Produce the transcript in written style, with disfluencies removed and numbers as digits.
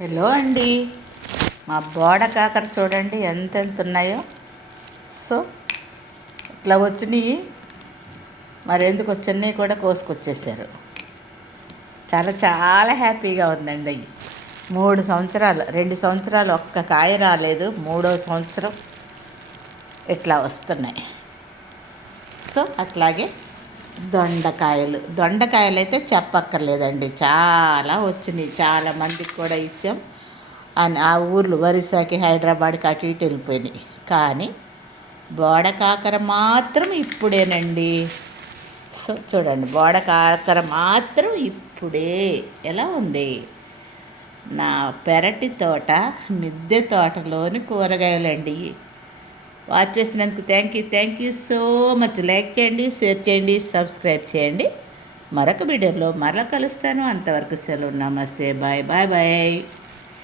Hello అండి, మా బోడ కాకర చూడండి ఎంతెంత ఉన్నాయో. సో ఇట్లా వచ్చినాయి, మరెందుకు వచ్చినాయి కూడా కోసుకొచ్చేసారు. చాలా చాలా హ్యాపీగా ఉందండి. అవి 3 సంవత్సరాలు 2 సంవత్సరాలు ఒక్క కాయ రాలేదు, 3వ సంవత్సరం ఇట్లా వస్తున్నాయి. సో అట్లాగే దొండకాయలు అయితే చెప్పక్కర్లేదండి, చాలా వచ్చినాయి. చాలా మందికి కూడా ఇచ్చాం. అని ఆ ఊర్లు వరిసాకి హైదరాబాద్కి అటు ఇటు వెళ్ళిపోయినాయి. కానీ బోడ కాకర మాత్రం ఇప్పుడేనండి. సో చూడండి, బోడ కాకర మాత్రం ఇప్పుడే ఎలా ఉంది. నా పెరటి తోట, మిద్దె తోటలోని కూరగాయలండి. వాచ్ చేసినందుకు thank you so much. Like చేయండి, షేర్ చేయండి, సబ్స్క్రైబ్ చేయండి. మరొక వీడియోలో మరలా కలుస్తాను. అంతవరకు సెలవు. నమస్తే, బాయ్ బాయ్ బాయ్.